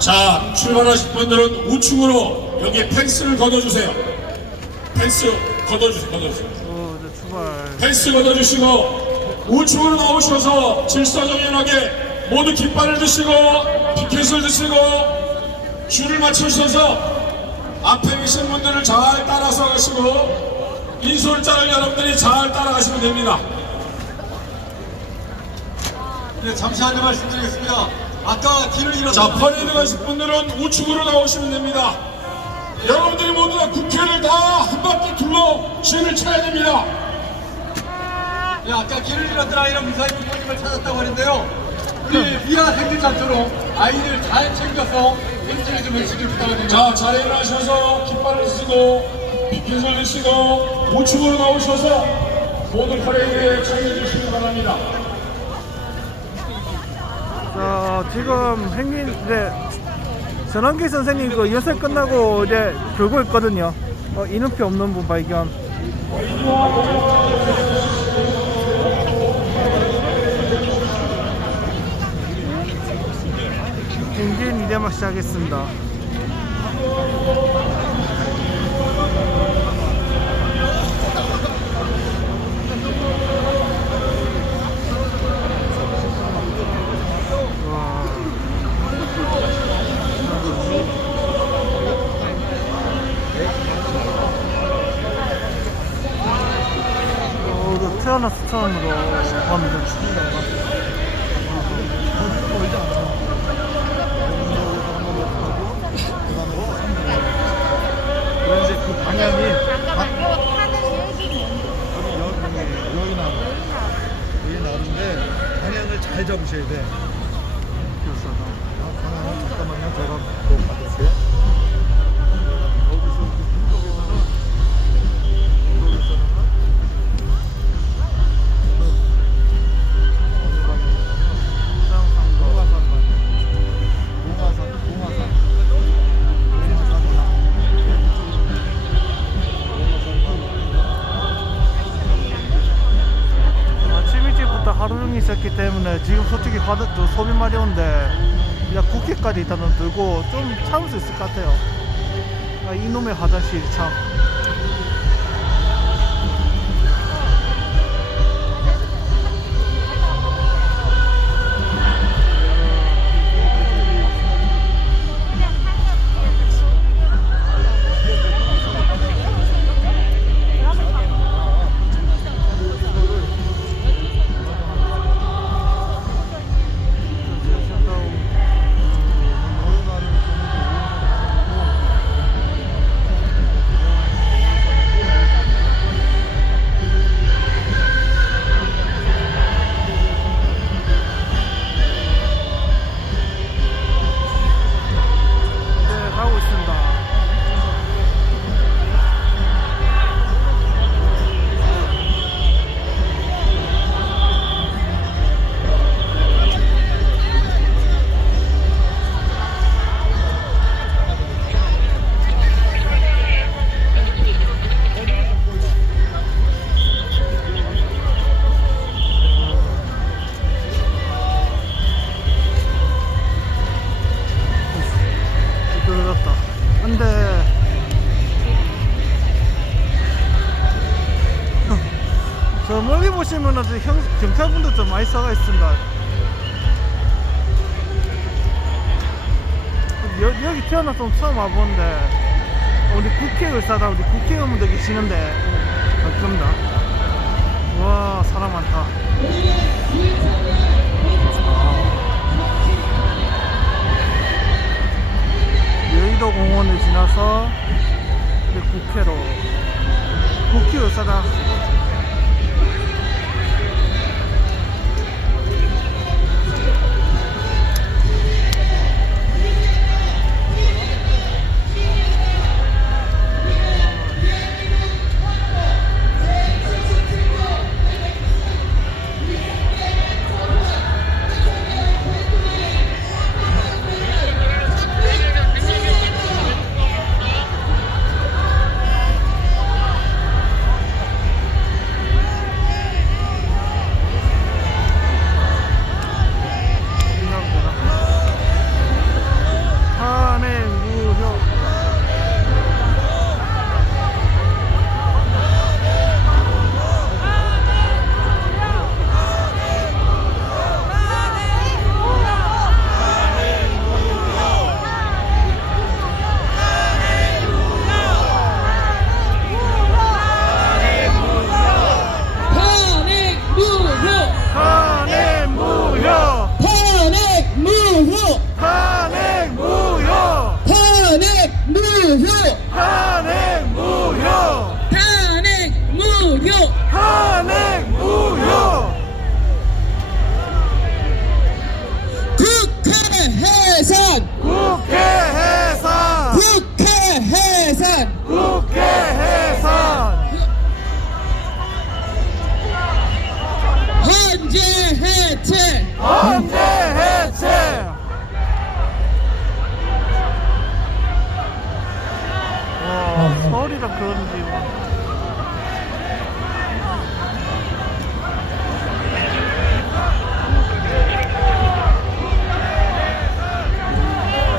자, 출발하실 분들은 우측으로 여기 펜스를 걷어주세요. 펜스 걷어주세요. 네, 출발. 펜스 걷어주시고 우측으로 나오셔서 질서정연하게 모두 깃발을 드시고 피켓을 드시고 줄을 맞추셔서 앞에 계신 분들을 잘 따라서 가시고 인솔자를 여러분들이 잘 따라가시면 됩니다. 네, 잠시 안내 말씀드리겠습니다. 아까 길을 잃었던 자, 퍼레이드 가실 분들은 우측으로 나오시면 됩니다. 여러분들이 모두 다 국회를 다 한 바퀴 둘러 줄을 쳐야 됩니다. 네, 아까 길을 잃었던 아이는 무사히 부모님을 찾았다고 하는데요. 우리 위아 생기지 않도록 아이들 잘 챙겨서 행진을 좀 해주시길 부탁드립니다. 자, 자리에 일어나셔서 깃발을 쓰고 피켓을 드시고 우측으로 나오셔서 모두 퍼레이드에 참여해 주시기 바랍니다. 자, 지금 행진 이제 전환기 선생님 그 연설 끝나고 이제 돌고 있거든요. 이눈표 없는 분 발견. 행진 이제 막 시작했습니다. 태어나서 처음으로 왔는데 그런데 그 방향이 여기 나오는데 방향을 잘 잡으셔야 돼. 방향을 잠깐만요. 제가 또 받을게요. 하루 종일 있었기 때문에 지금 솔직히 소비 마려운데 그냥 국회까지 일단은 들고 좀 참을 수 있을 것 같아요. 이놈의 화장실 참. 저 멀리 보시면은 경찰분들 좀 많이 써가 있습니다. 여기 태어나서 처음 와보는데 우리 국회의사당 우리 국회의원분들 계시는데 겁니다. 와, 사람 많다. 여의도 공원을 지나서 이제 국회로 국회의사당. 탄핵 무효! 탄핵 무효! 탄핵 무효! 탄핵 무효! 탄핵 무효! 국회 해산! 국회 해산! 국회 해산! 국회 해산! 헌재 해체! 헌재 해체! 와, 서울이라 그런지 뭐.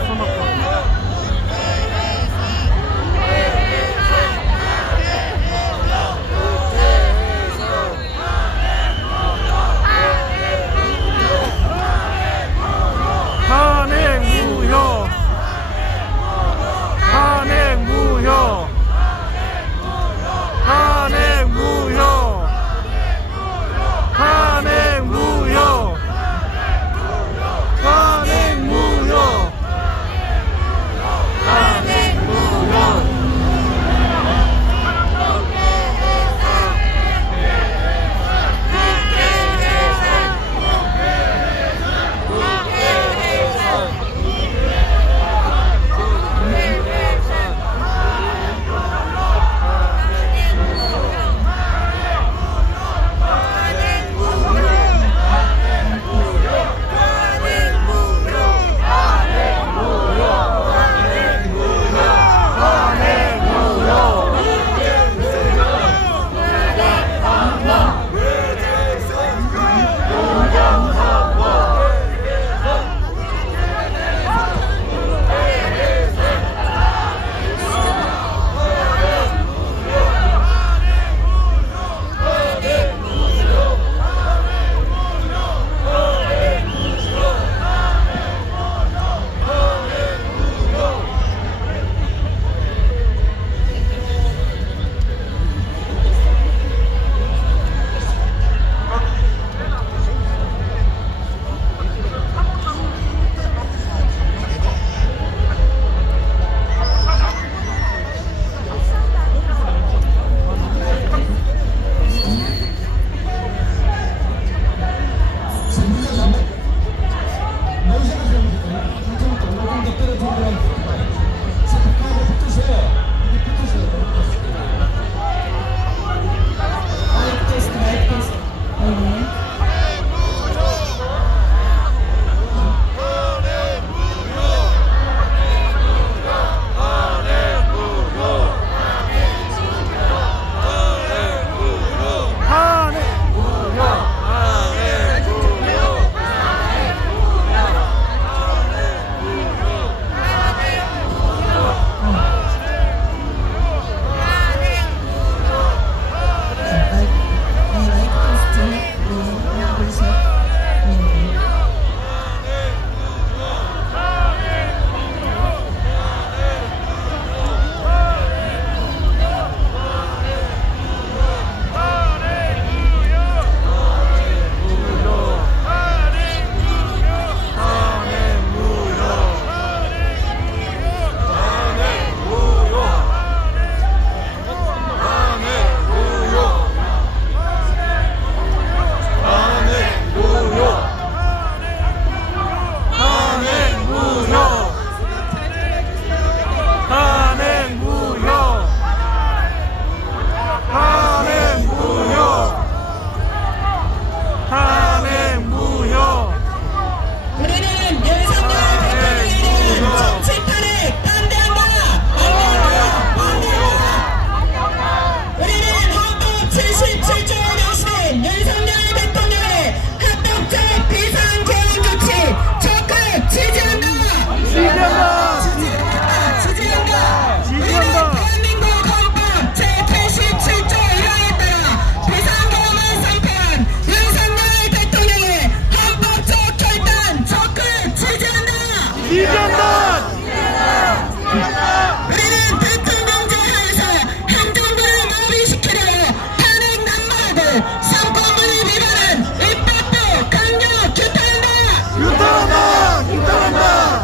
손 아파. 탄핵 무효! 탄핵 무효! 탄핵 무효! 탄핵 무효! 탄핵 무효! 탄핵 무효! 우리는 대통령제 하에서 행정부를 마비시키려 탄핵 난무하고 상권분리 위반한 입법부 강력 규탄한다. 규탄한다! 규탄한다!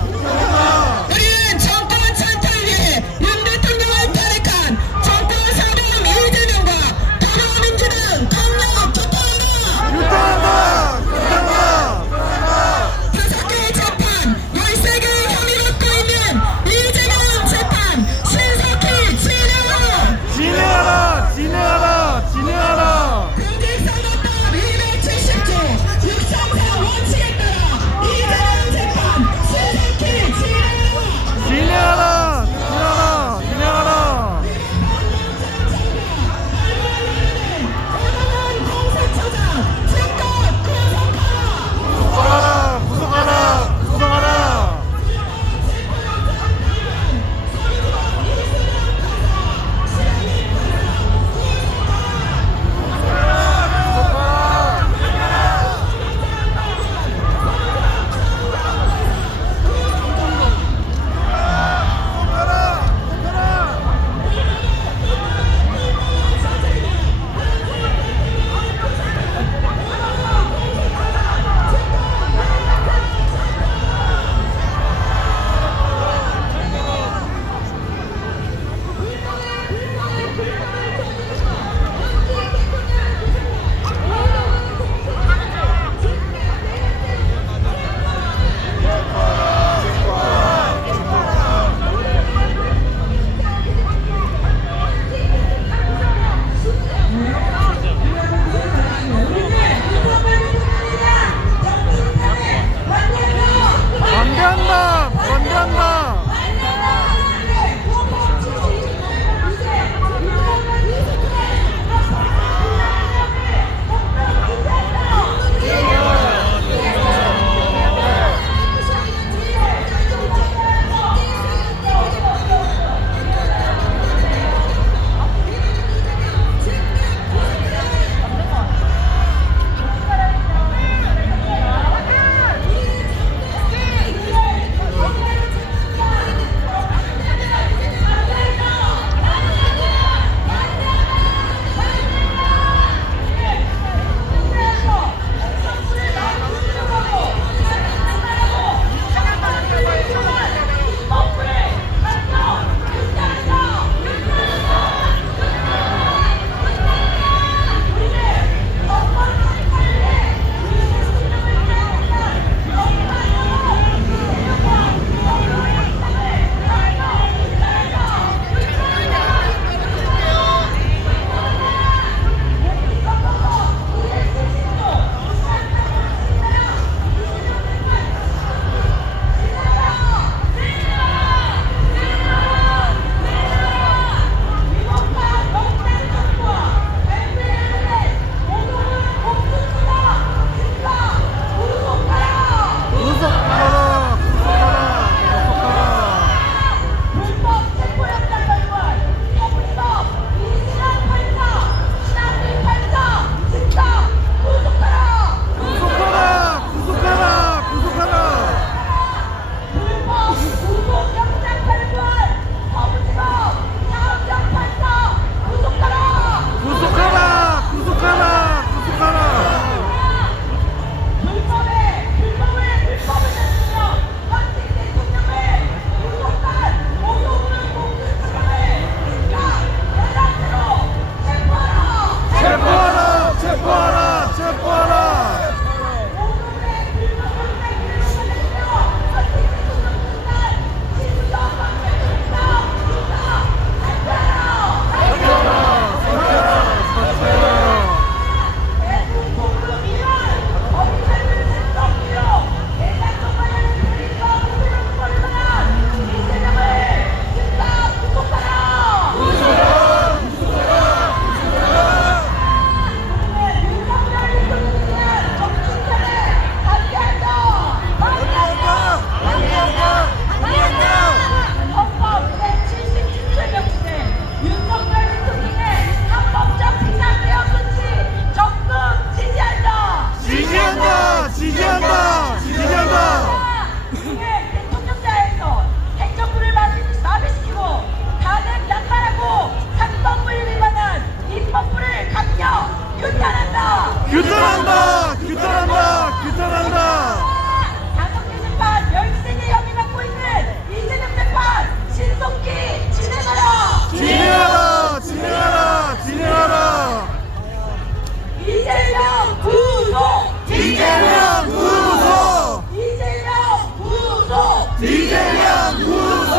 이재명 구속!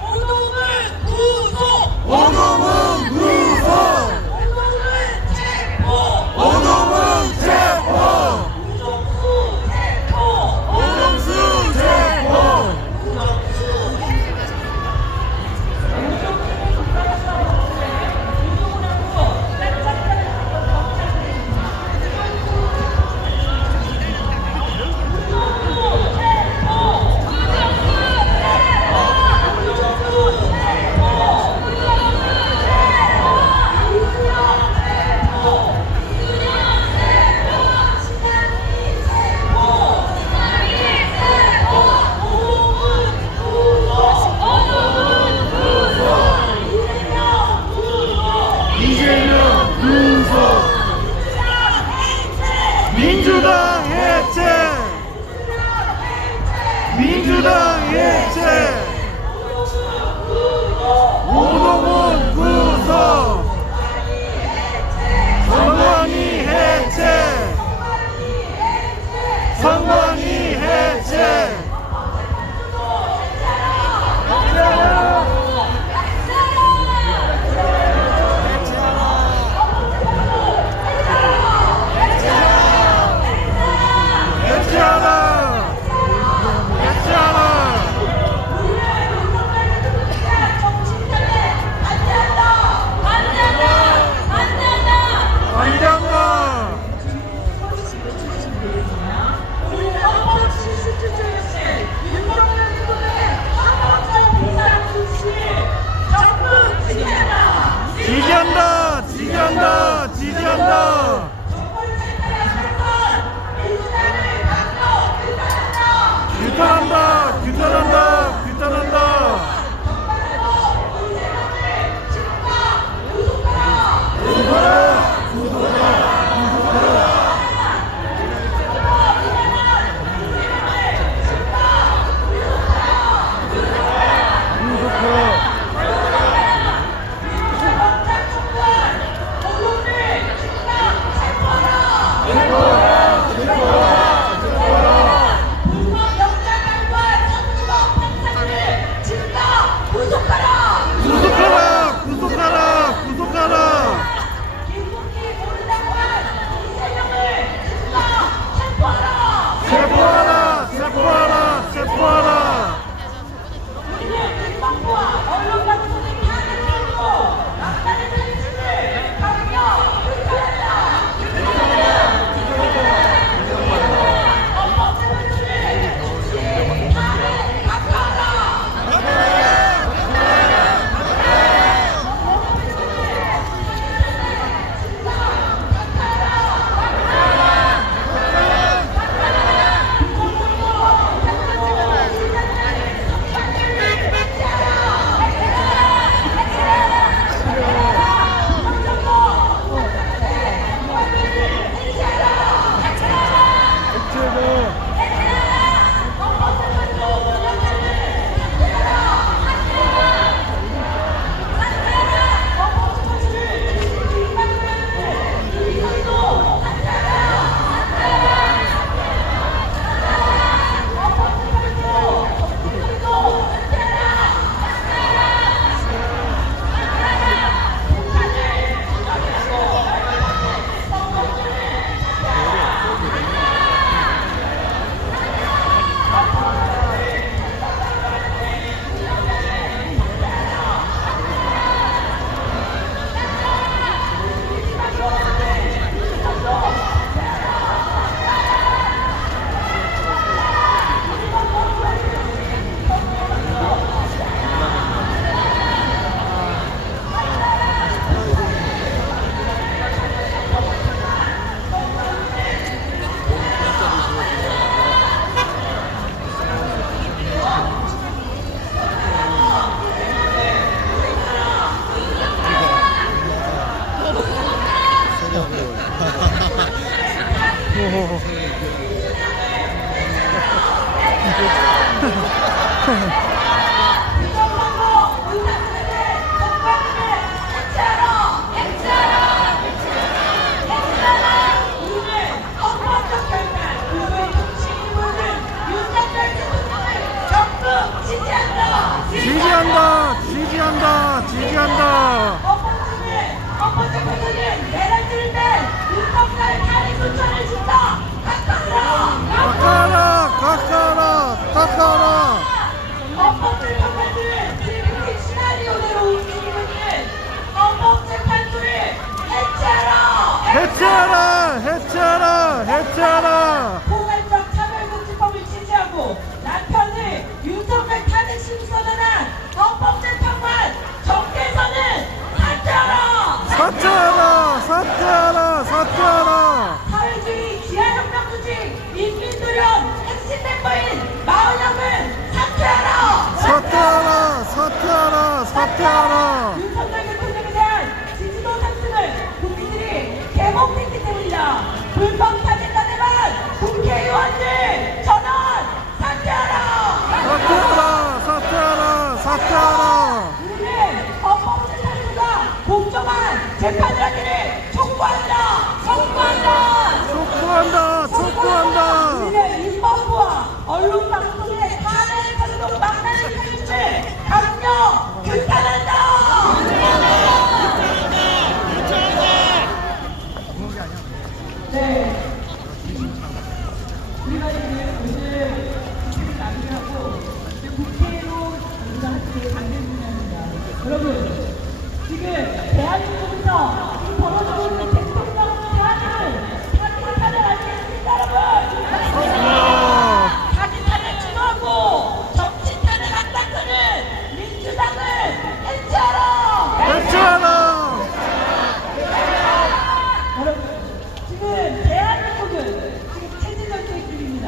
오동훈 구속! 오동훈 구속! 오동훈 체포! 오동훈 체포! 우정수 체포! 오동수 체포! 이재명 구속! 민주당 해체! 민주당 해체! 오동훈 구속! 선관위 해체! 선관위 해체! 해체하라! 해체하라! 안장가! 지지한다! 지지한다! 지지한다! 규탄한다! 규탄한다! 규탄한다! 구속하라! 구속하라! 구속하라! 체포하라! 체포하라! 체포하라! 지지한다. 지지한다. 지지한다. 지지한다. 헌법재판소는 내란을 때 윤석열 탄핵 소추안을 준다. 깎아라. 깎아라. 깎아라. 헌법재판관들은 지금 시나리오대로 움직이고 있는 헌법재판소를 해체하라. 해체하라. 포괄적 차별금지법을 지지하고 남편을 윤석열 탄핵 심선언한 헌법재판관 정계선은 사퇴하라. 사회주의 기하혁명 조직 인민도련 핵심 멤버인 마은영은 사퇴하라. 윤석열 대통령에 대한 지지도 상승을 국민들이 개몽했기 때문이다. 불법 탄핵단에만 국회의원들 전원 사퇴하라. 우리는 헌법재판소가 공정한 재판을 하기를 촉구한다. 우리는 입법부와 언론방송의 탄핵 활동 막나를 살릴 강력 규탄한다. 네. 우리가 지금 오늘 나누라고 국회로 인사하시기 강력합니다. 여러분, 지금 대한민국에서 벌어지고 있는 대통령 탄핵을 사기 탄핵 아니겠습니까, 여러분? 사기 탄핵 주도하고 정치 탄핵한다는 거는 민주당을 해체하라. 여러분, 지금 대한민국은 지금 체제정책 중입니다.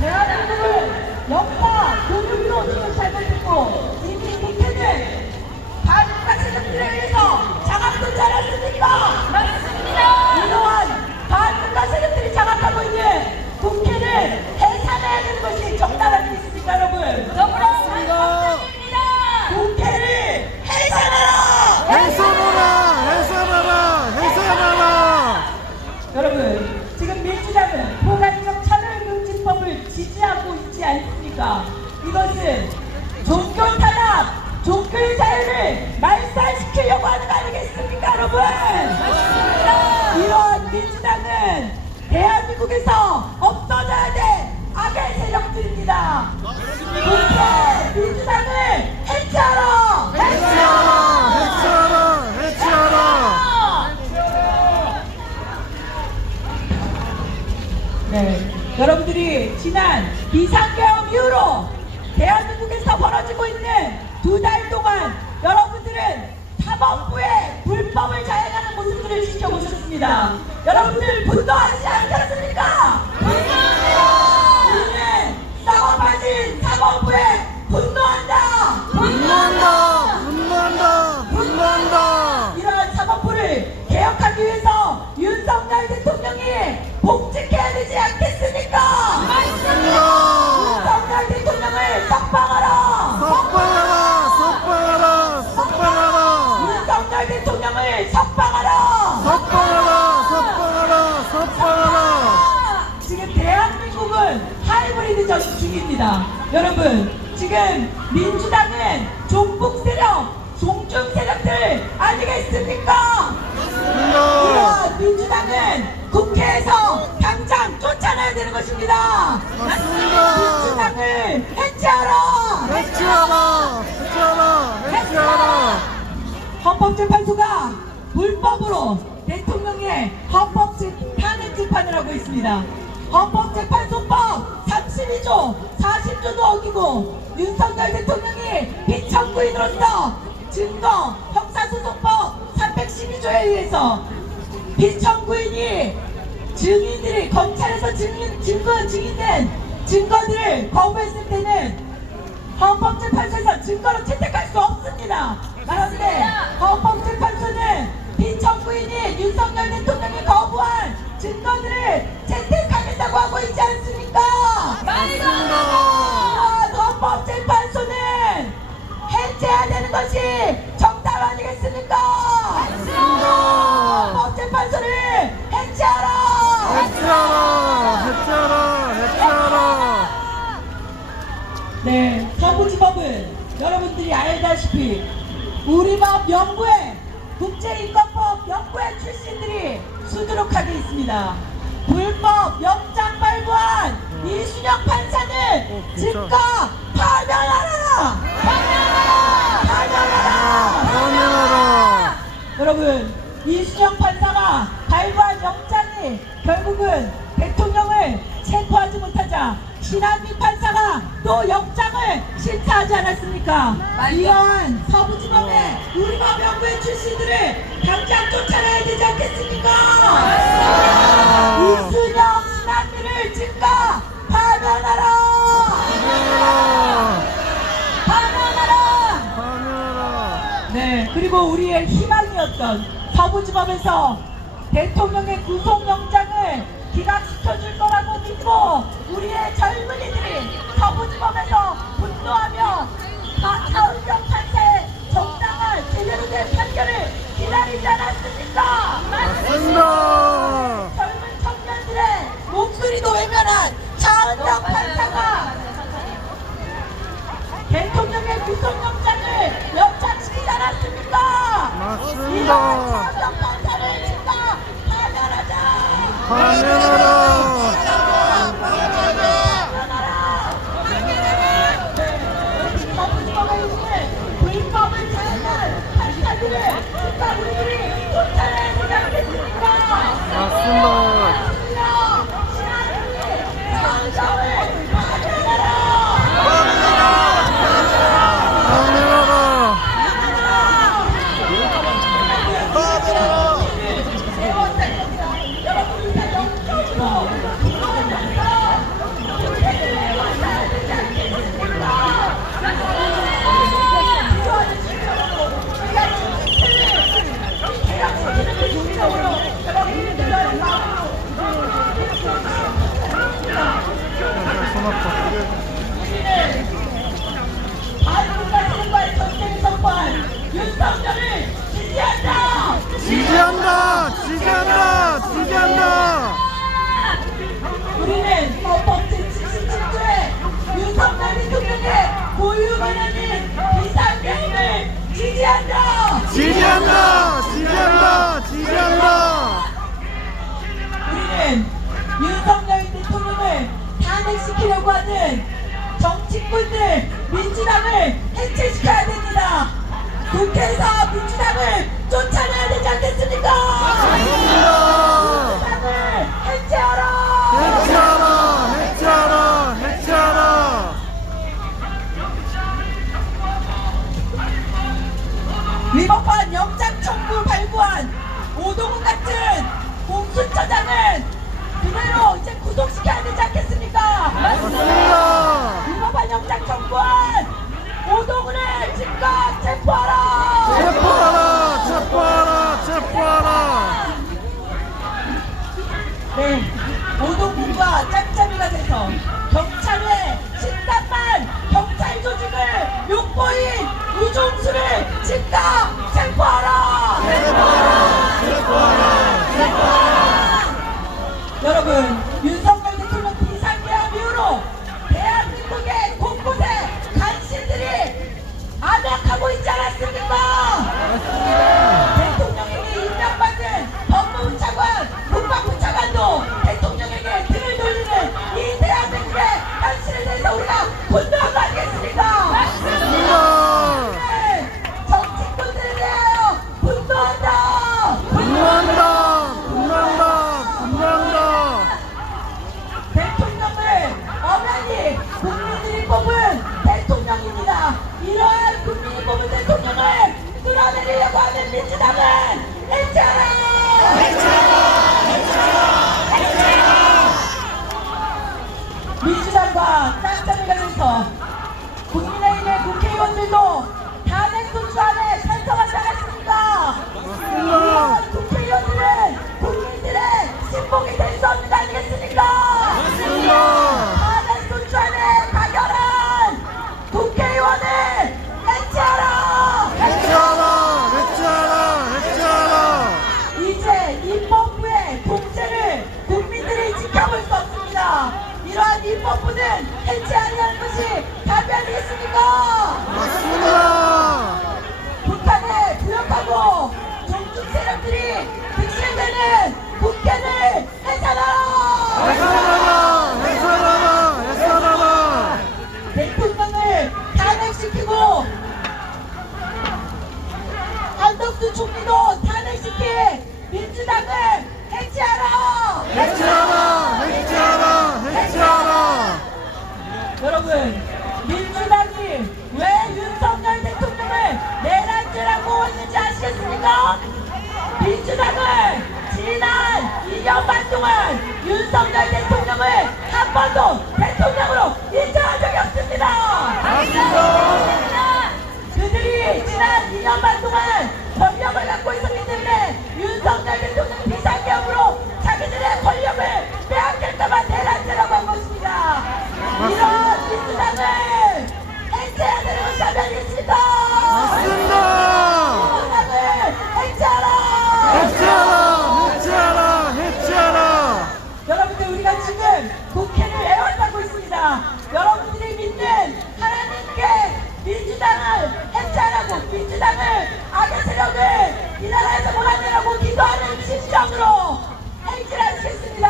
대한민국은 역사, 교육으로 지금 잘못했고 이미 국회는 반국가 세력들에 의해서 장악되지 않았습니까? 맞습니다. 이러한 반국가 세력들이 장악하고 있는 국회를 해산해야 되는 것이 정답 아니겠습니까, 여러분? 맞습니다. 국회를 해산하라. 여러분, 지금 민주당은 포괄적 차별금지법을 지지하고 있지 않습니까? 이것은 종교 탄압, 종교의 자유를 말살시키려고 하는 거 아니겠습니까, 여러분? 맞습니다. 이런 민주당은 대한민국에서 없어져야 될 악의 세력들입니다. 국회 민주당을 해체하라. 네, 여러분들이 지난 비상계엄 이후로 대한민국에서 벌어지고 있는 2달 동안 여러분들은 사법부의 불법을 자행하는 모습들을 지켜보셨습니다. 여러분들 분노하지 않겠습니까? 분노합니다. 우리는 싸워빠진 사법부에 분노한다. 이러한 사법부를 개혁하기 위해서 윤석열 대통령이 복직해야 되지 않겠습니까? 맞습니다. 윤석열 대통령을 석방하라. 윤석열 대통령을 석방하라. 지금 대한민국은 하이브리드 전쟁 중입니다. 여러분, 지금 민주당은 종북 세력, 종중 세력들 아니겠습니까? 이런 민주당은 국회에서 당장 쫓아내야 되는 것입니다. 민주당을 해체하라. 헌법재판소가 불법으로 대통령의 헌법 탄핵 재판을 하고 있습니다. 헌법재판소법 32조, 40조도 어기고 윤석열 대통령이 피청구인으로서 증거 형사소송법 312조에 의해서 피청구인이 증인들이 검찰에서 증인된 증거들을 거부했을 때는 헌법재판소에서 증거로 채택할 수 없습니다. 그런데 헌법재판소는 피청구인이 윤석열 대통령이 거부한 증거들을 채택하겠다고 하고 있지 않습니까? 맞습니다. 헌법재판소는 해체해야 되는 것이 정답 아니겠습니까? 맞습니다. 헌법재판소를 해체하라. 네, 서부지법은 여러분들이 알다시피 우리법 연구회, 국제인권법 연구회 출신들이 수두룩하게 있습니다. 불법 영장 발부한 이순영 판사는 진짜. 즉각 파면하라! 파면하라! 파면하라! 여러분, 이순영 판사가 발부한 영장이 결국은 대통령을 체포하지 못하자 신한미 판사가 또 영장을 심사하지 않았습니까? 이러한 서부지법의 우리법 연구회 출신들을 당장 쫓아내야 되지 않겠습니까? 이순영 신한미를 즉각 파면하라! 파면하라! 파면하라! 네, 그리고 우리의 희망이었던 서부지법에서 대통령의 구속영장을 기각시켜줄 거라고 믿고 우리의 젊은이들이 서부지법에서 분노하며 차은경 판사의 정당한 제대로 된 판결을 기다리지 않았습니까? 맞습니다! 젊은 청년들의 목소리도 외면한 차은경 판사가 대통령의 구속영장을 연장시키지 않았습니까? 맞습니다. 이런 차은경 판사를 즉각 파면하자! 파면하라! 서부지법에 있는 불법을 자행한 판사들을 즉각 우리들이 쫓아내야 되지 않겠습니까? 맞습니다. 파면하라! 손 아파. 바이든과의 전쟁을 선포한 윤석열을 지지한다! 지지한다! 지지한다! 지지한다! 우리는 헌법 제77조에 윤석열 대통령의 고유 권한인 비상계엄을 지지한다! 지지한다! 지지한다! 지지한다! 우리는 윤석열 대통령을 탄핵시키려고 하는 정치꾼들 민주당을 해체시켜야 됩니다. 국회에서 민주당을 쫓아내야 되지 않겠습니까? 민주당을 해체하라! 해체하라! 해체하라! 해체하라! 위법한 영장 청구 발부한 오동훈 같은 공수처장은 그대로 이제 구속시켜야 되지 않겠습니까? 맞습니다! 위법한 영장 청구한 오동훈을 즉각 체포하라! 체포하라! 체포하라! 체포하라! 네, 오동훈과 짬짬이가 돼서 경찰의 13만 경찰 조직을 욕보인 이종수를 즉각 체포하라! 여러분, 윤석열 대통령 비상계엄 이후로 대한민국의 곳곳에 간신들이 암약하고 있지 않았습니까? 대통령에게 임명받은 법무부 차관, 국방부 차관도 대통령에게 등을 돌리는 이 대한민국의 현실에 대해서 우리가 분노한 거 아니겠습니까? 맞습니다! 네, 정치꾼들에 대하여 분노한다! 분노한다! 분노한다! 분노한다! 대통령을 엄연히 국민들이 뽑은 대통령입니다. 이러한 국민이 뽑은 대통령을 끌어내리려고 하는 민주당은 해체하라! 민주당과 짱짱이가 돼서 국민의힘의 국회의원들도 탄핵 소추안에 찬성하지 않았습니까? 이러한 국회의원들은 국민들의 신복이 될 수 없는 거 아니겠습니까? 탄핵 소추안에 가결한 국회의원을 해체하라! 해체하라! 해체하라! 해체하라! 이제 입법부의 통제를 국민들이 지켜볼 수 없습니다. 이러한 입법부는 해체하려는 것이 답변 아니겠습니까? 맞습니다. 북한에 부역하고 종북 세력들이 득실되는 국회를 해산하라! 해산하라. 대통령을 탄핵시키고 한덕수 총리도 탄핵시킨 민주당을 해체하라! 해체하라. 여러분, 민주당이 왜 윤석열 대통령을 내란죄라고 했는지 아시겠습니까? 민주당은 지난 2년 반 동안 윤석열 대통령을 한 번도 대통령으로 인정한 적이 없습니다. 그들이 지난 2년 반 동안 권력을 갖고 있었기 때문에 윤석열 대통령 비상계엄으로 자기들의 권력을 빼앗길까봐 내란죄라고 한 것입니다. 이런 민주당을 해체해야 되는 것이 아니겠습니까? 민주당을 해체하라! 여러분들, 우리가 지금 국회를 애워싸고 있습니다. 여러분들이 믿는 하나님께 민주당을 해체하라고, 민주당을, 악의 세력을 이 나라에서 몰아내라고 기도하는 심정으로 행진을 하시겠습니다.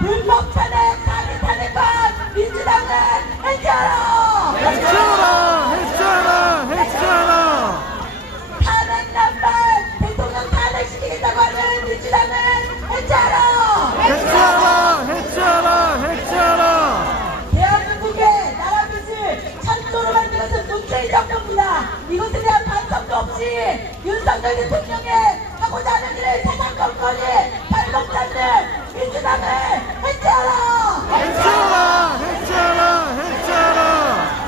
불법 탄핵, 사기 탄핵한 민주당을 해체하라! 탄핵 남발, 대통령 탄핵시키겠다고 하는 민주당을 해체하라! 대한민국의 나라 빚을 찬조로 만든 것은 문재인 정부입니다. 이것에 대한 반성도 없이 윤석열 대통령의 하고자 하는 일을 세상 정권이 발목 잡는 민주당을 해체하라!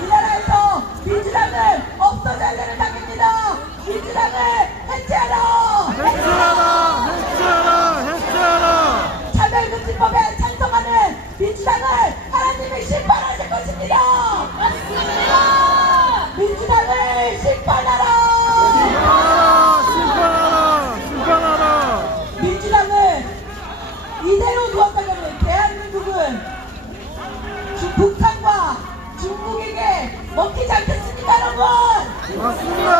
이 나라에서 민주당은 없어져야 되는 당입니다. 민주당을 해체하라! 차별금지법에 찬성하는 민주당을 하나님이 심판하실 것입니다. 맞습니다. 민주당을 심판하라. 민주당을 이대로 두었다면 대한민국은 북한과 중국에게 먹히지 않겠습니까, 여러분? 맞습니다.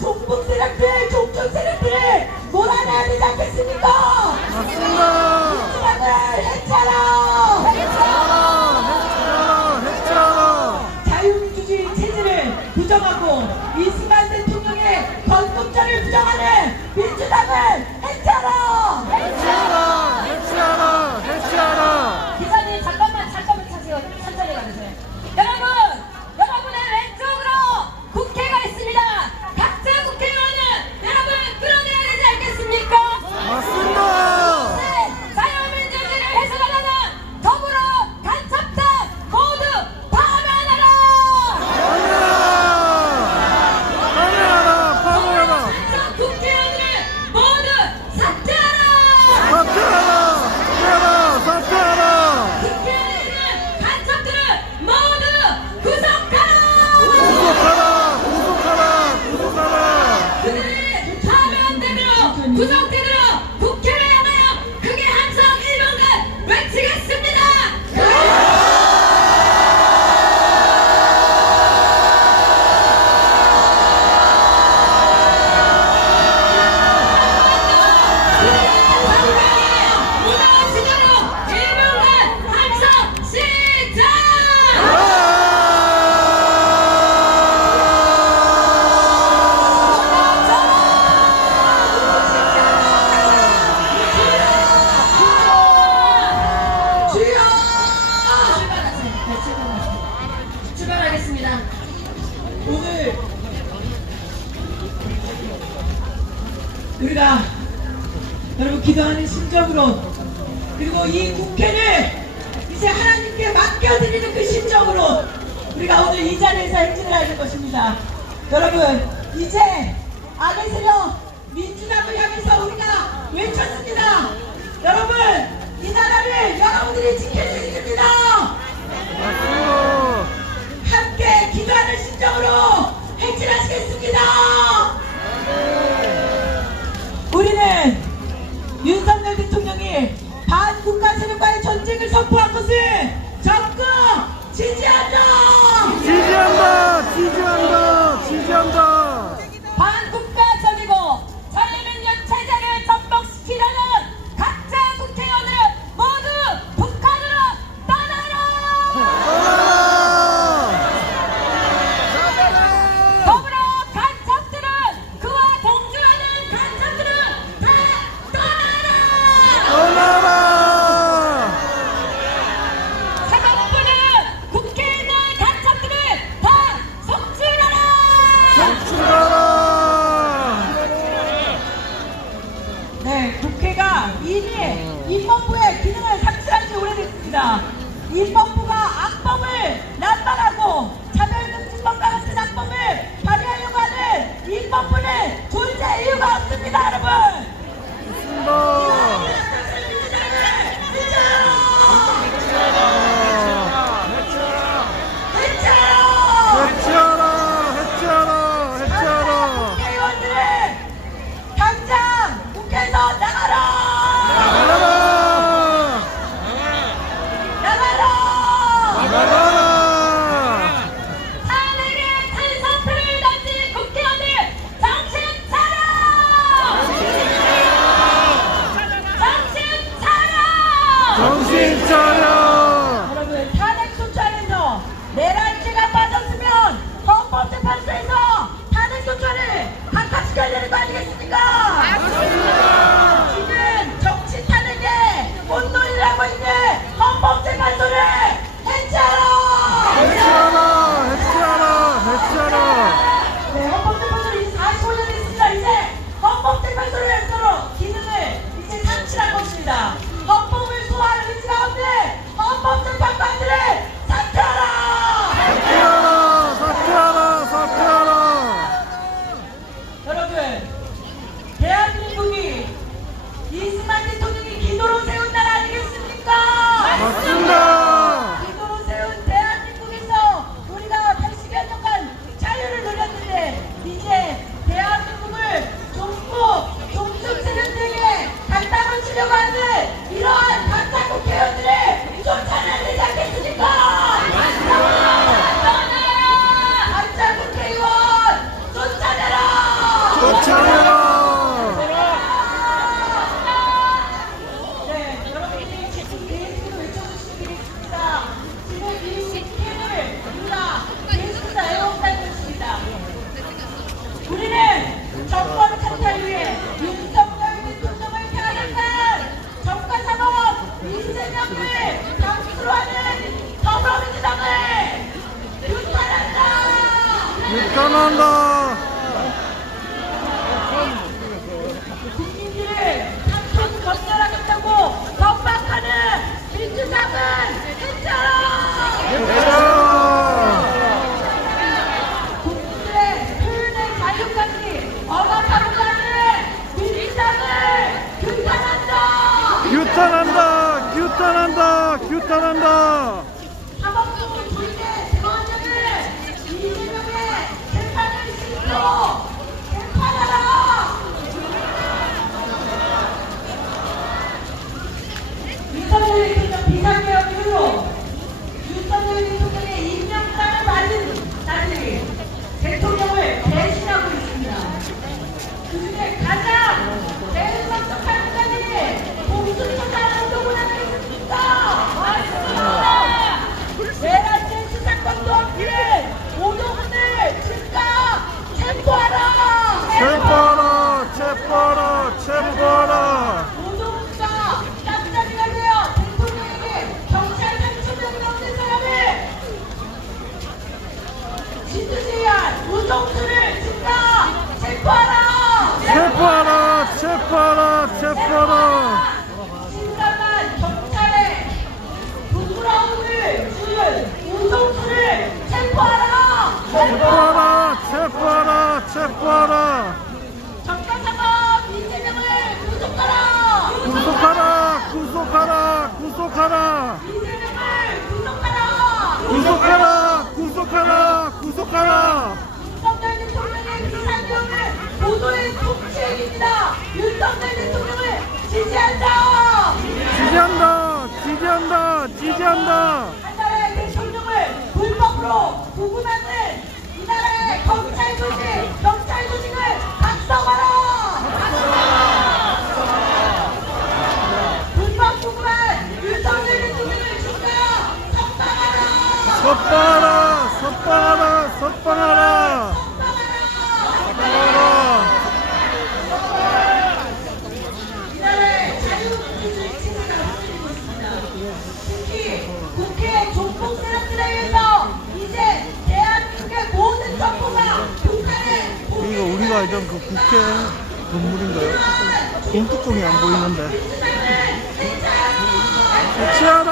종북 세력들, 종전 세력들을 몰아내야 되지 않겠습니까? 민주당을 해체하라! 자유민주주의 체제를 부정하고 이승만 대통령의 건국절을 부정하는 민주당을 해체하라! 기사님 잠깐만 차세요. 천천히 가주세요. 여러분, 여러분의 왼쪽으로 국회가 있습니다. 각자 국회의원은 여러분 끌어내야 되지 않겠습니까? 맞습니다. 네, 자유민주주의를 해석하려는 더불어 간첩단 모두 파면하라! 간첩 국회의원들을 모두 사퇴하라! 국회의원들은 간첩들을 모두 구속하라! 그들의 파면되도록 구속되도록 국회를 향하여 크게 함성 1분간 외치겠습니다! 무더운 시간으로 1분간 함성 시작! 주여! 출발하겠습니다. 오늘 우리가 여러분 기도하는 심정으로, 그리고 이 국회를 이제 하나님께 맡겨드리는 그 심정으로 우리가 오늘 이 자리에서 행진을 하는 것입니다. 여러분, 이제 악의 세력 민주당을 향해서 우리가 외쳤습니다. 여러분, 이 나라를 여러분들이 지켜주십니다. 함께 기도하는 심정으로 행진하시겠습니다. 우리는 윤석열 대통령이 반국가 세력과의 전쟁을 선포한 것을 적극 지지한다. 유턴한다. 국민들을 삼촌 건설하겠다고 겁박하는 민주당은 해체하라! 국민들의 표현의 자유까지 억압하고자 하는 민주당을 규탄한다! 규탄한다. 규탄한다. 규탄한다. 사법부 부인의 대원장을 이재명의 재판을 신고 재판하라! 윤석열 대통령 비상계엄 이후로 윤석열 대통령의 임명장을 받은 자들이 대통령을 배신하고 있습니다. 그중에 가장 대응성적한 자들이 공수처장 운동을 하고 있습니다. 맞습니다. 내란죄 수사권도 없는 오동훈을 즉각 체포하라! 체포하라. 체포하라. 체포하라. 오동훈과 깜짝이가 되어 대통령에게 경찰 상처병 나오는 사람을 진두지휘한 우동수를 즉각 체포하라! 체포하라. 체포하라. 체포하라. 신랄한 경찰의 부끄러움을 주는 우동수를 체포하라! 체포하라. 체포하라. 체포하라. 적가상업 이재명을 구속하라! 구속하라. 구속하라. 구속하라. 이재명을 구속하라! 구속하라. 구속하라. 구속하라. 윤석열 대통령의 비상계엄을 보도의 통치행위입니다. 윤석열 대통령을 지지한다. 지지한다. 지지한다. 지지한다. 한 나라의 대통령을 불법으로 구금하는 이 나라의 검찰 조직, 경찰 조직을 각성하라. 불법 구금한 윤석열 대통령을 즉각 석방하라. 석방하라. 석방하라. 석방하라. 석방하라. 이 나라의 자유민주주의 체제가 흔들리고 있습니다. 특히 국회 종북 세력들에 의해서 이제 대한민국의 모든 정부가 북한에 이거 우리가 알던 그 국회 건물인가요? 공뚜껑이 안 보이는데. 해체하라.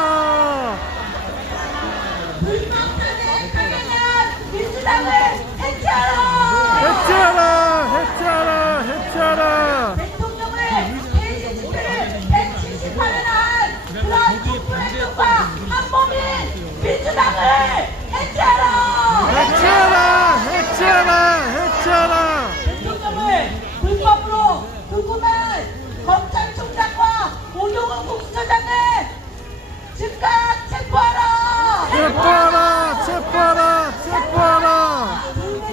불법단에 강행한 민주당을 해체하라. 해체하라. 해체하라. 해체하라. 대통령을 폐지 집회를 178회 한 그런 촛불행동과 한몸인 민주당을 해체하라. 해체하라. 해체하라. 해체하라. 대통령을 불법으로 구금한 검찰총장과 오동훈 공수처장을 즉각 체포하라. 체포하라. 체포하라. 체포하라.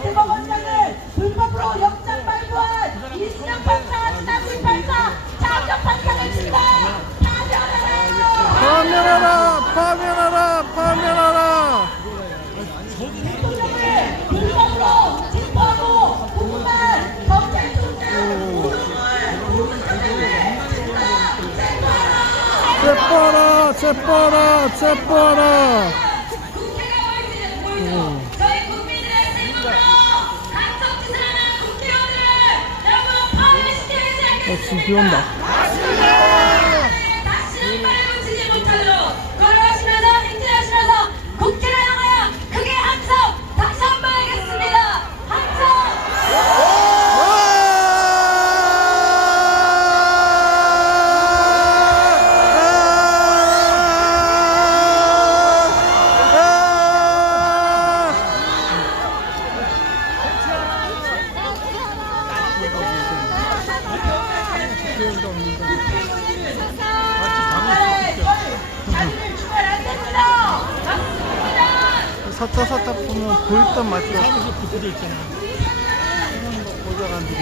대법원장을 불법으로 영장 발부한 이승영 판사, 지나군 판사, 장혁 판사를 즉각 파면하라. 파면하라. 파면하라. 파면하라. 대통령을 불법으로 체포하고 구금한 검찰총장 오동훈 공수처장을 즉각 체포하라. 체포하라. 체포하라. 체포하라. 국회가 올지는 몰고 저희 국민들의 생각으로 간섭짓하는 국회의원들을 여러분 파면시켜야지 않겠습니까? 지금 비 온다. 다시는 말을 붙이지 못하도록 걸어가시면서 행진하시면서 국회를 향하여 크게 함성 다시 한번 하겠습니다. 함성! 자리를 주면 안 됩니다. 사타사타 보면 보일단 말이야. 사무실 붙어져 있잖아. 보좌관들이.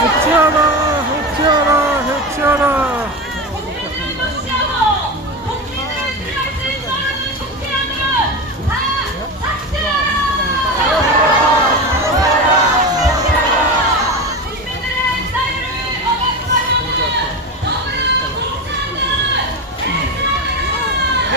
해체하라. 해체하라. 해체하라. 국민을 무시하고 국민을 피할 수 있는 국회의원들은 다 삭제하라! 국민들의 자유를 억압하려는 더불어공산당 해체하라!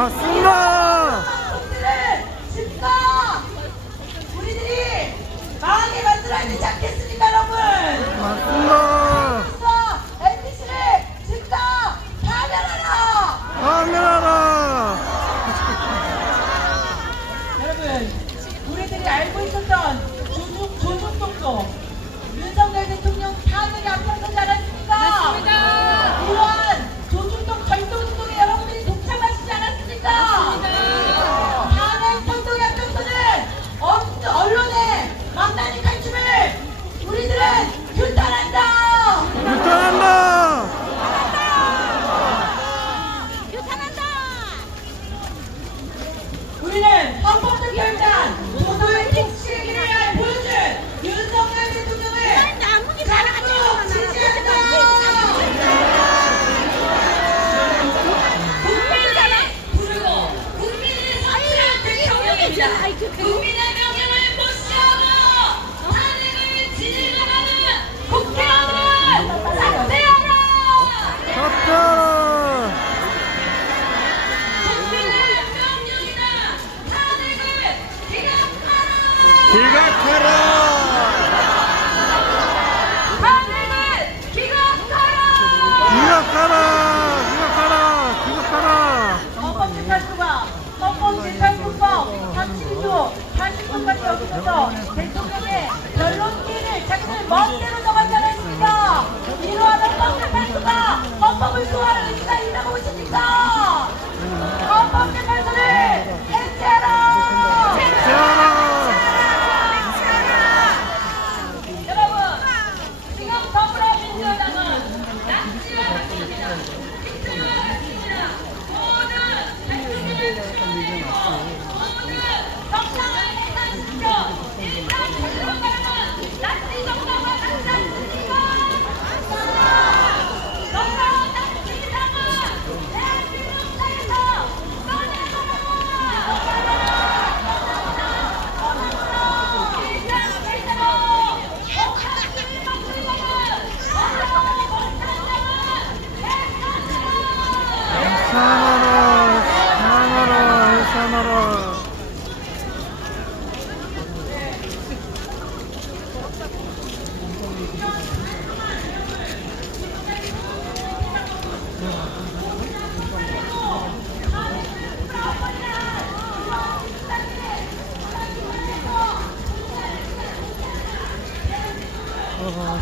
맞습니다. 박수들을 집사 우리들이 망하게 만들어야 되지 않겠습니까, 여러분? 맞습니다. 집사 MBC를 집사 파멸하라. 파멸하라. 여러분, 우리들이 알고 있었던 조중동도 윤석열 대통령 탄핵에 앞장서지 않았습니까? 맞습니다. 이러한 조중동 절도운동에 여러분들이 동참하시지 않았습니까? 탄핵 선동에 앞장서는 언론의 망나니 칼춤을 우리들은 규탄한다. 유탄한다. 우리는 헌법적 결단, 조선의 통치의 길을 보여준 윤석열 대통령을 강력 지지한다. 국민이 부르고 국민이 선출한 대통령입니다. 국민의 명령을 무시하고 탄핵을 진행하는 국회의원을 삭제하라. 사퇴하라. 국민의 명령이다. 탄핵을 기각하라. 기각하라. 탄핵을 기각하라. 기각하라. 기각하라. 기각하라. 헌법재판소법 32조 40조까지 어기면서 대통령의 변론기를 자기들 멋대로 정하지 않았습니까? 이러한 헌법재판소가 헌법을 소화하는 의미가 있다고 보십니까? 헌법재판소를 해체하라! 해체하라. 여러분, 지금 더불어민주당은 낙지와 같습니다. 빅트와 같습니다. 모든 대통령을 지켜내고 모든 정당을 해산시켜 일단 대통령은 낙지 정당과 같지 않습니까? 정당은 낙지당은 대한민국 사회에서 해산하라. 해산하라. 해산하라.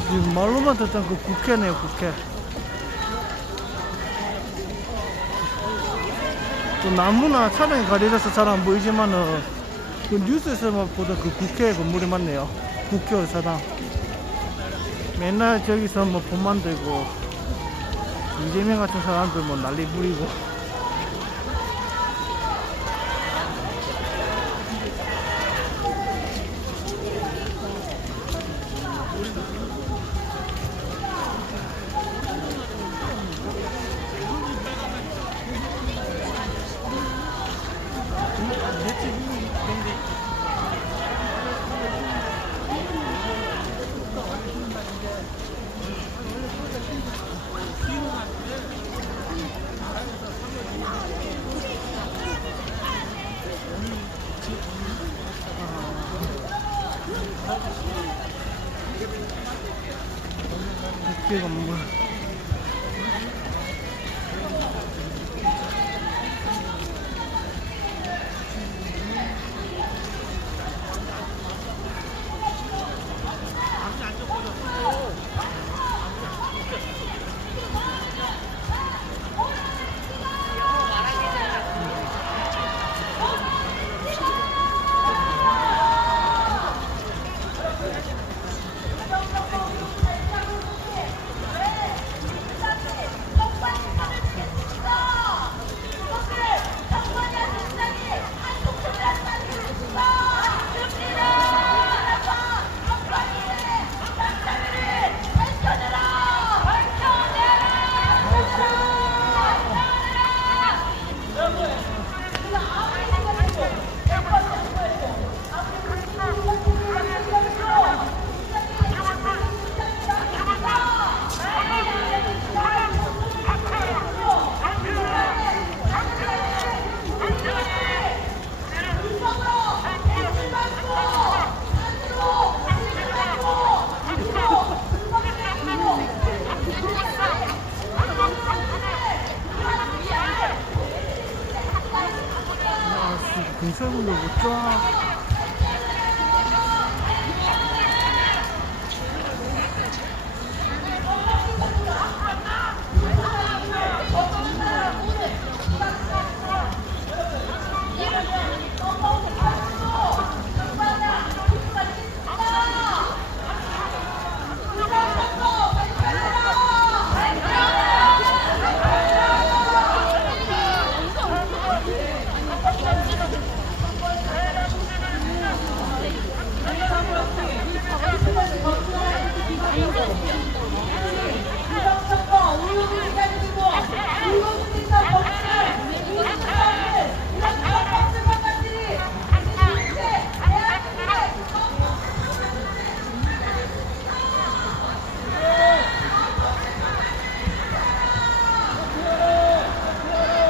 지금 말로만 듣던 그 국회네요, 국회. 또 나무나 차량이 가려져서 잘 안 보이지만은 그 뉴스에서만 보던 그 국회 건물이 맞네요. 국회의사당. 맨날 저기서 뭐 돈 만들고 이재명 같은 사람들 뭐 난리 부리고. 국회 건물. 군사군도 못자.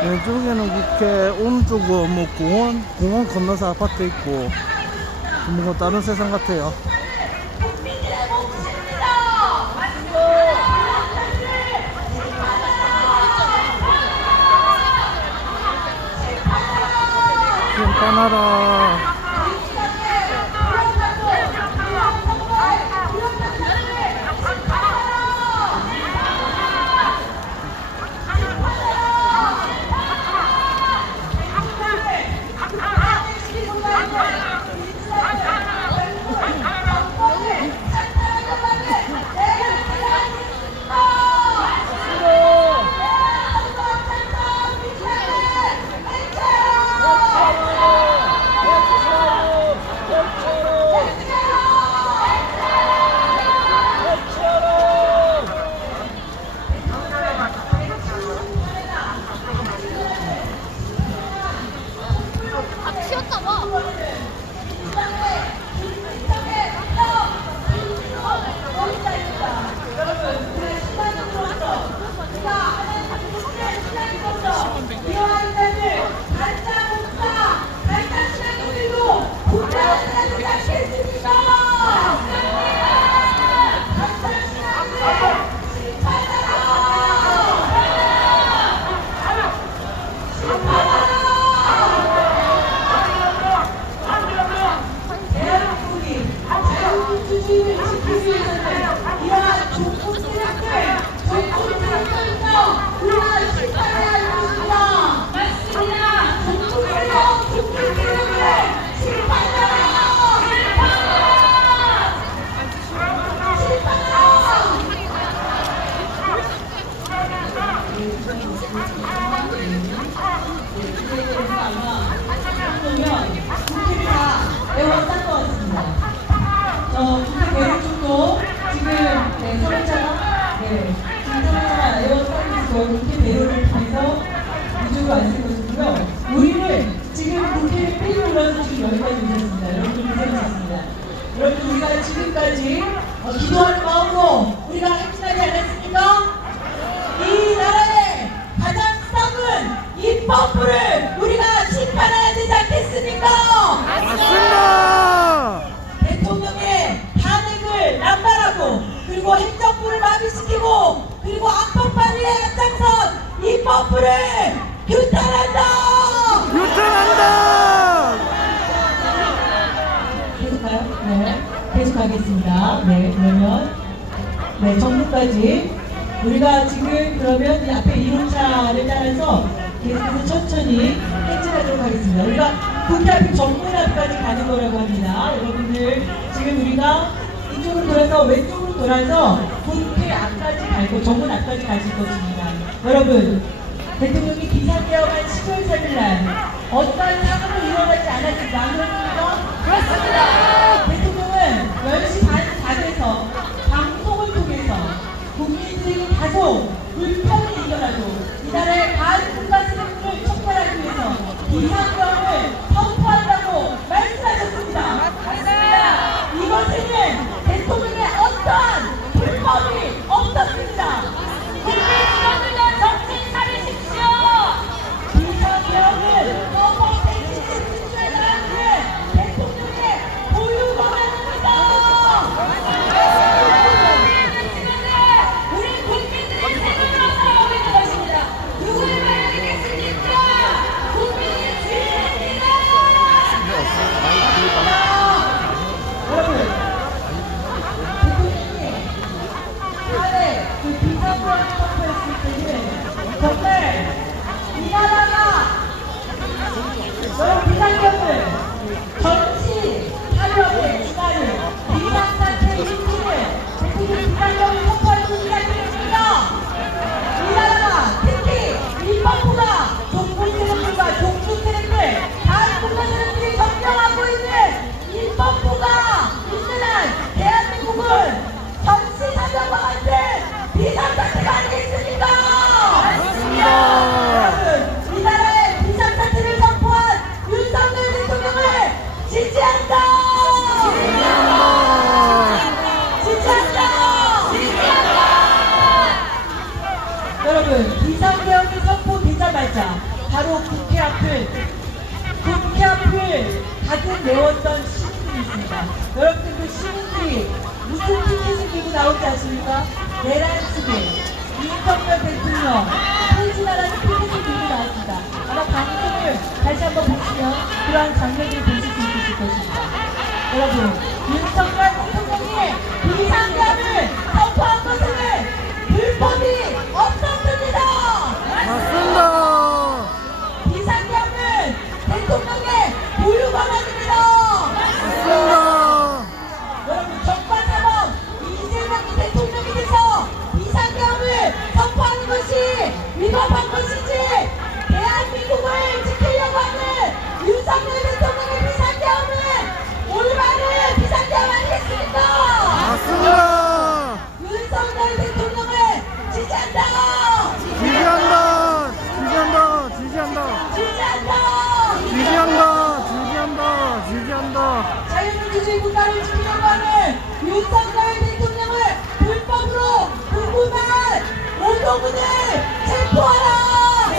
왼쪽에는 국회, 오른쪽은 뭐 공원 건너서 아파트 있고, 뭔가 다른 세상 같아요. 국민들의 몫입니다. 심판하라. 국회 대로를 통해서 이쪽으로 앉은 것이고요. 우리는 지금 국회를 빼고 올라서 지금 여기까지 오셨습니다. 여러분들 고생하셨습니다. 여러분 우리가 지금까지 기도하는 마음으로 우리가 행진하지 않았습니까? 이 나라의 가장 썩은 입법부를 우리가 심판해야 되지 않겠습니까? 맞습니다. 대통령의 탄핵을 남발하고 그리고 행정부를 마비시키고 그리고 악법 발의의 앞장선 입법부를 규탄한다! 유턴한다. 계속가요? 네. 계속하겠습니다. 네, 그러면 네, 정부까지 우리가 지금 그러면 이 앞에 이론차를 따라서 계속해서 천천히 행진하도록 하겠습니다. 우리가 국회 앞에 정문 앞까지 가는 거라고 합니다. 여러분들 지금 우리가 이쪽으로 돌아서 왼쪽으로 돌아서 국회 앞까지 갈고 정문 앞까지 가실 것입니다. 여러분 대통령이 비상개혁안 10월 3일날 어떠한 사고도 일어나지 않았는지 안 그렇습니까? 그렇습니다. 대통령은 10시 반 각에서 방송을 통해서 국민들이 다소 불편이 있더라도 이 나라의 반국가 세력을 촉발하기 위해서 비상개혁을 선포한다고 말씀하셨습니다. 맞습니다. 이것에는 대통령의 어떠한 불법이 없었습니다. 국민들을 정신 차리십시오. 비상개혁은 헌법 177조에 따라 가득 메웠던 시민들이 있습니다. 여러분들 그 시민들이 무슨 피켓을 들고 나오지 않습니까? 내란 시대, 윤석열 대통령, 폐지나라는 피켓을 들고 나왔습니다. 아마 방송을 다시 한번 보시면 그러한 장면을 보실 수 있을 것입니다. 여러분, 윤석열 대통령이 비상계엄을 선포한 것을 불법이 없었습니다. 맞습니다. 비상계엄은 대통령의 고유 권한입니다. 맞습니다. 여러분, 정관사범 이재명이 대통령이 돼서 비상계엄을 선포하는 것이 위법한 것이지, 대한민국을 지키려고 하는 윤석열 대통령의 비상계엄은 올바른 비상계엄 아니겠습니까? 맞습니다. 윤석열 대통령을 지지한다! 지지한다. 지지한다. 지지한다. 지지한다! 지지한다. 지지한다. 자유민주주의 국가를 지키려고 하는 윤석열 대통령을 불법으로 구금한 오동훈을 체포하라!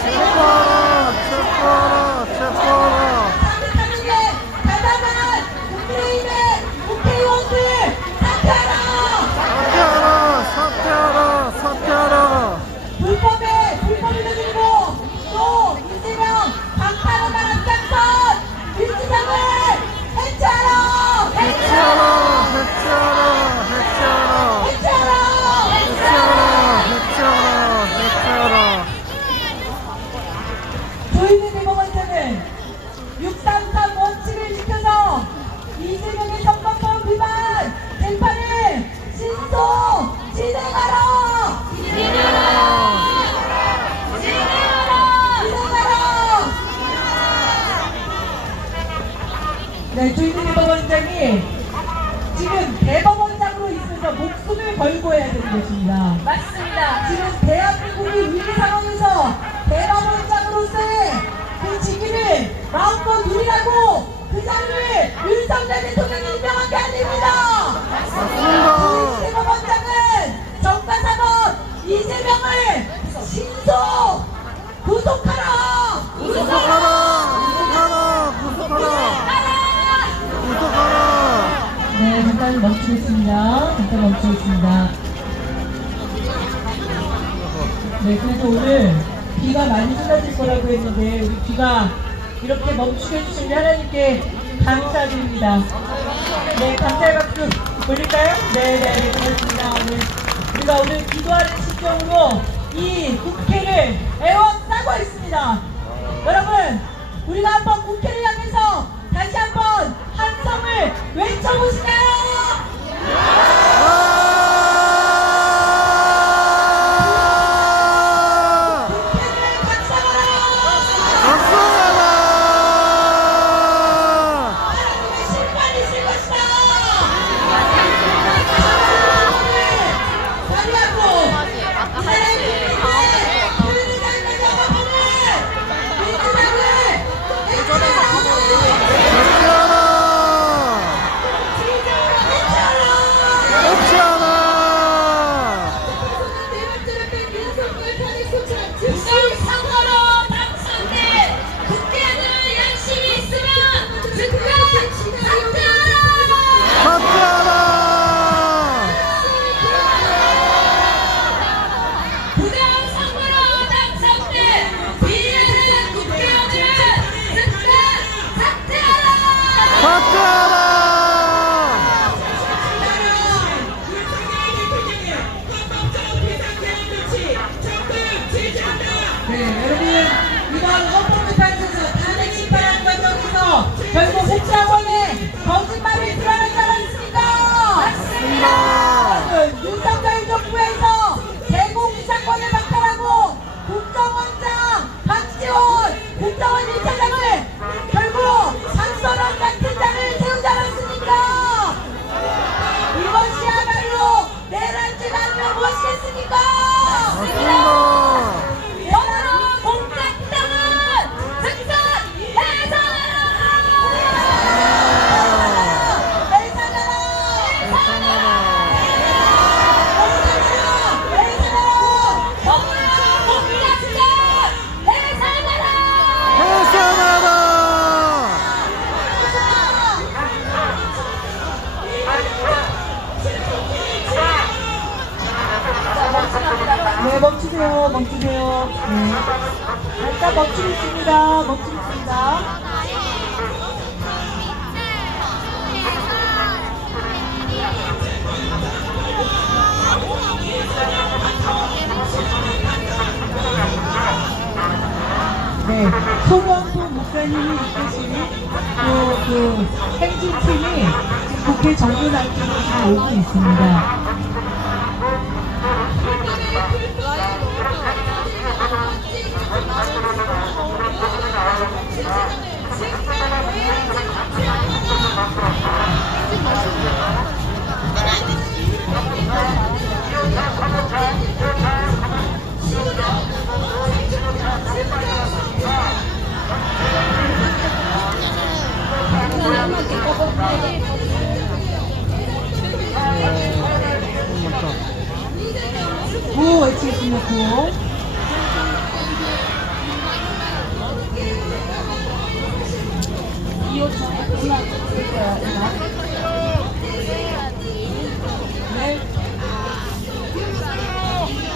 체포하라. 체포하라. 체포하라. 사기타는에 가담한 국민의힘의 국회의원들 사퇴하라! 사퇴하라. 사퇴하라. 사퇴하라. 불법을 저지르고 또 이재명 방탄을 앞장선 민주당을 해체하라! 해체하라. 해체하라. 해체하라. 해체하라! 해체하라. 해체하라. 해체하라. 조희대 대법원장은 633 원칙을 지켜서 이재명의 선거법 위반 재판을 신속 진행하라! 진행하라! 네, 조희대 대법원장이 지금 대법원장으로 있어서 목숨을 걸고 해야 되는 것입니다. 맞습니다. 지금 대한민국이 위기 상황에서 대법원장으로서의 그 직위를 마음껏 누리라고 그 자리를 윤석열 대통령이 임명한 게 아닙니다. 맞습니다. 대법원장은 정가사법 이재명을 신속 구속하라. 구속하라. 구속하라. 구속하라. 구속하라. 네, 잠깐 멈추겠습니다. 네, 그래서 오늘 비가 많이 쏟아질 거라고 했는데 우리 비가 이렇게 멈추게 해주신 하나님께 감사드립니다. 네, 감사의 박수 올릴까요? 네, 고맙습니다. 우리가 오늘 기도하는 심정으로 이 국회를 애워싸고 있습니다. 여러분, 우리가 한번 국회를 향해서 다시 한번 함성을 외쳐보시나요? 국회를 박살내라! 박수하라. 하나님의 심판이 있을 것이다! 발휘하고 이스라엘 국민의 표현을 자유까지 억압하는 민주당을 해체하라! 부정선거로 당선된 국회의원을 양심이 있으면 즉각 사퇴하라! 사퇴하라. 부정선거로 당선된 비리하는 국회의원을 즉각 사퇴하라! 사퇴하라. 네, 여러분, 이번 헌법재판소에서 탄핵 심판하는 과정에서 결국 국정원에 거짓말을 드러난 자가 있습니까? 맞습니다. 여러분, 윤석열 정부에서 대공 수사권을 박탈하고 국정원장 박지원 국정원 1차장을 결국 박선원 같은 자를 세우지 않았습니까? 이것이야말로 내란죄가 아니면 무엇이겠습니까? 맞습니다. 여러분 공작당은 즉각 해산하라! 멈추세요. 네. 잠깐 멈추겠습니다. 멈추겠습니다. 네, 송영돈 목사님이 이끄신 그 행진팀이 지금 국회 정문 앞으로 다 오고 있습니다. 구호 외치겠습니다. 구호.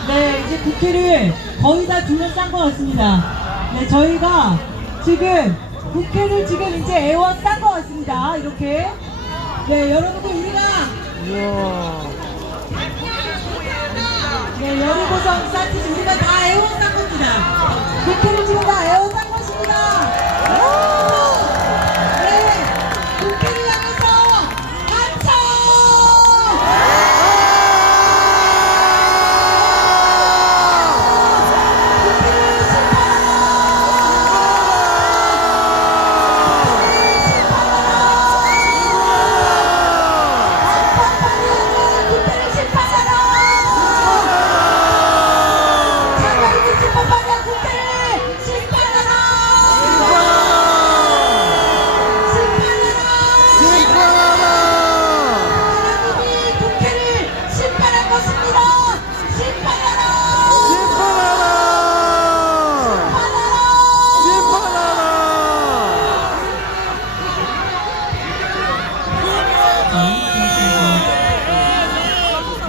네, 이제 국회를 거의 다 둘러싼 것 같습니다. 네, 저희가 지금 국회를 지금 이제 애워싼 것 같습니다. 이렇게. 네, 여러분들 우리가 이야. 네, 여리고성 산티지 우리가 다 애워싼 겁니다. 국회를 지금 다 애워싼 것입니다. 네, 국회를 향해서 한참!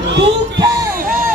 국회를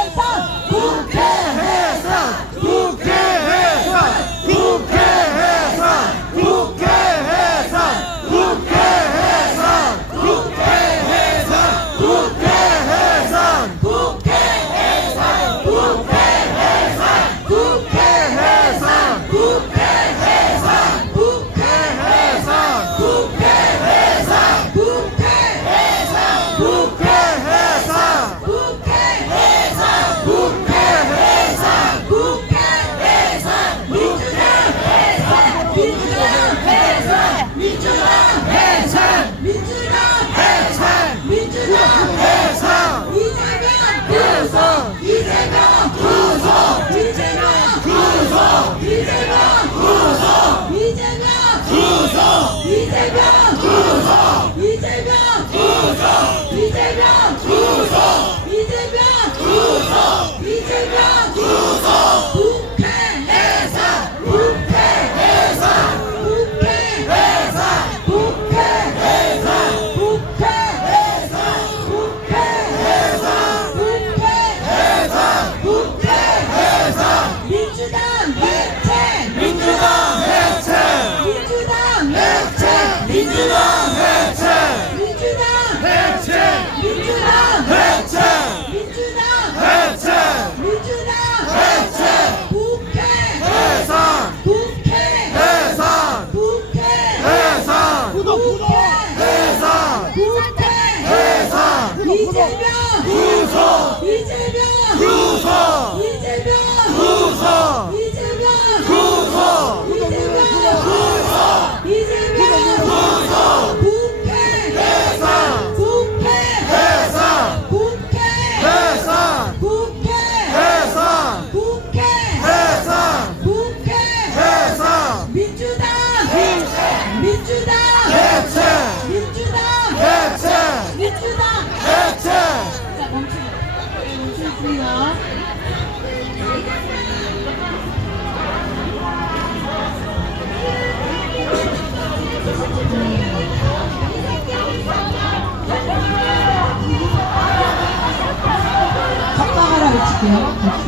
적당하라 외칠게요. 같이.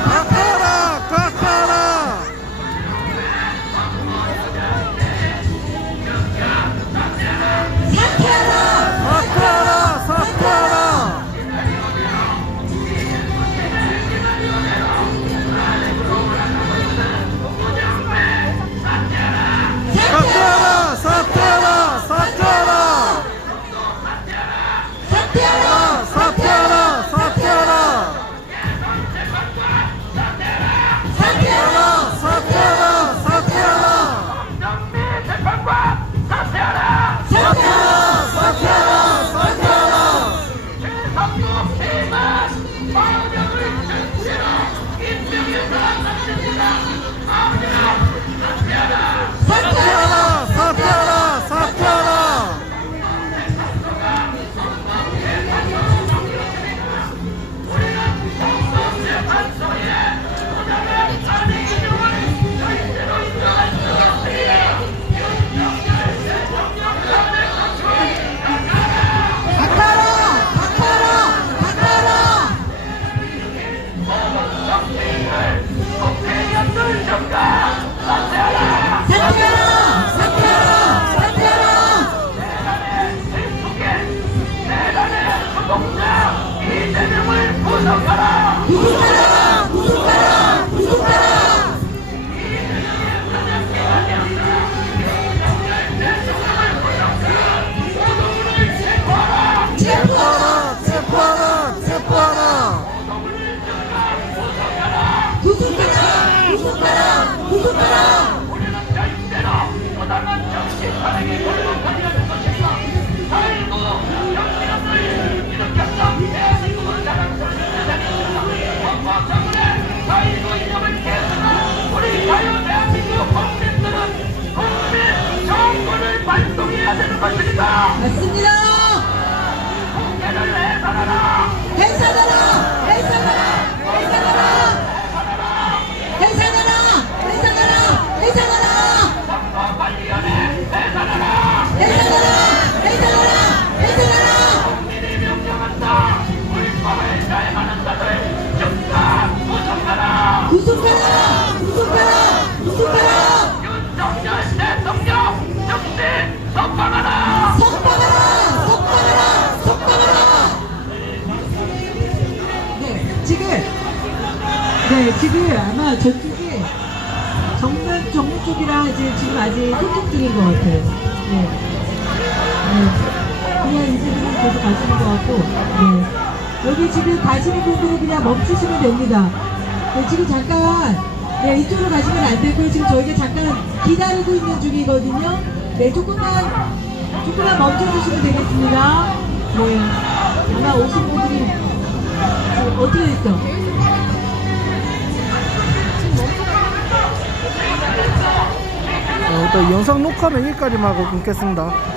깎아라 깎아라. 사퇴하라 사퇴하라. 사퇴하라 사퇴하라 사퇴하라. 사퇴하라 사퇴하라 사퇴하라. 사퇴하라 사퇴하라 사퇴하라. 사퇴하라 사퇴하라 사퇴하라. 사퇴하라 사퇴하라 사퇴하라. 체포하라 체포하라 체포하라. 구속하라 구속하라 구속하라. 맞습니다. 해산하라 해산하라 해산하라 해산하라 해산하라 해산하라 해산하라 해산하라. 구속하라 구속하라 구속하라. 석방하라 석방하라 석방하라. 네, 지금 아마 저쪽이 정문 쪽이라 이제 지금 아직 소통 중인 것 같아요. 네. 그냥 이제는 계속 가시는 것 같고, 네. 여기 지금 가시는 분들은 그냥 멈추시면 됩니다. 네, 지금 잠깐, 네, 이쪽으로 가시면 안 되고요. 지금 저희가 잠깐 기다리고 있는 중이거든요. 네, 조금만 멈춰주시면 되겠습니다. 네. 아마 오신 분들이, 지금 어떻게 됐어? 또 영상 녹화는 여기까지만 하고 끊겠습니다.